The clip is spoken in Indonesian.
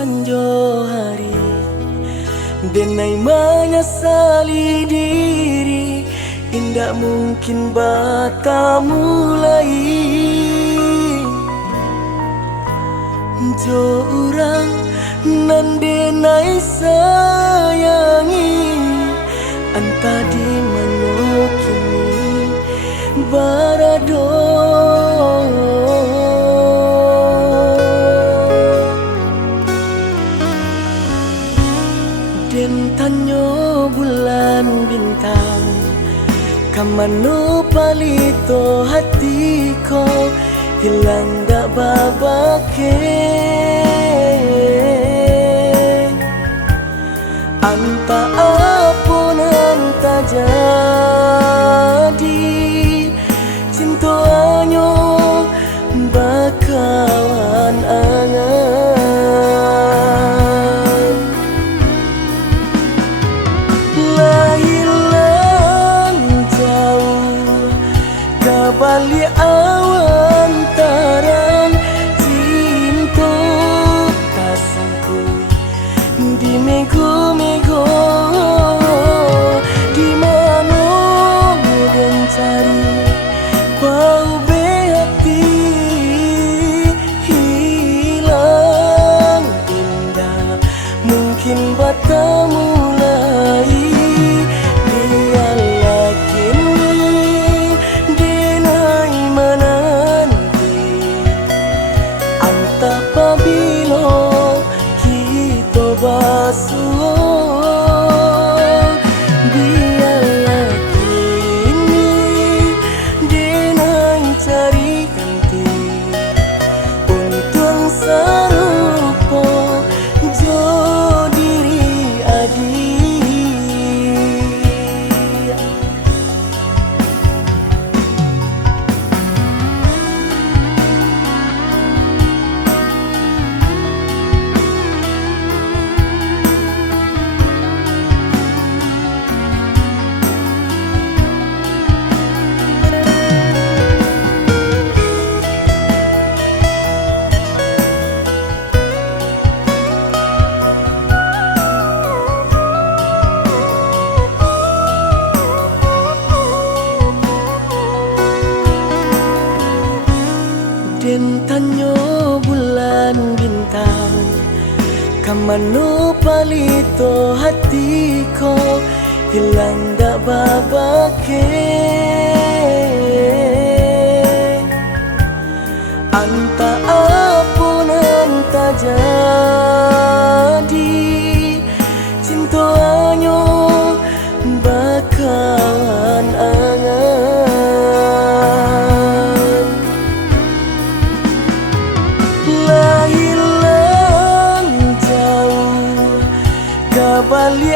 sanjo hari denai menyesali diri, indak mungkin bata mulai. Jo orang nan denai sayangi, anta di menyokini barado. Den tanyo bulan bintang, kamano palito hatiko, hilang dak babake. Anta apun anta jadi, cinta anyo bakawan angan. Lahilan jauh kabali awan tarang, cinta tasangku di mego-mego, di mana dan cari bau hati hilang indah, mungkin bata mulai. Biarlah kini denai menanti, antah pabilo kita basuh. Biarlah kini denai cari ganti, untung serupa jo diri adi. Den tanyo bulan bintang, kamano palito hatiko, hilang dak babake. Anta apun anta jadi, cinta anyo bakawan angan. Lahilan jauh kabali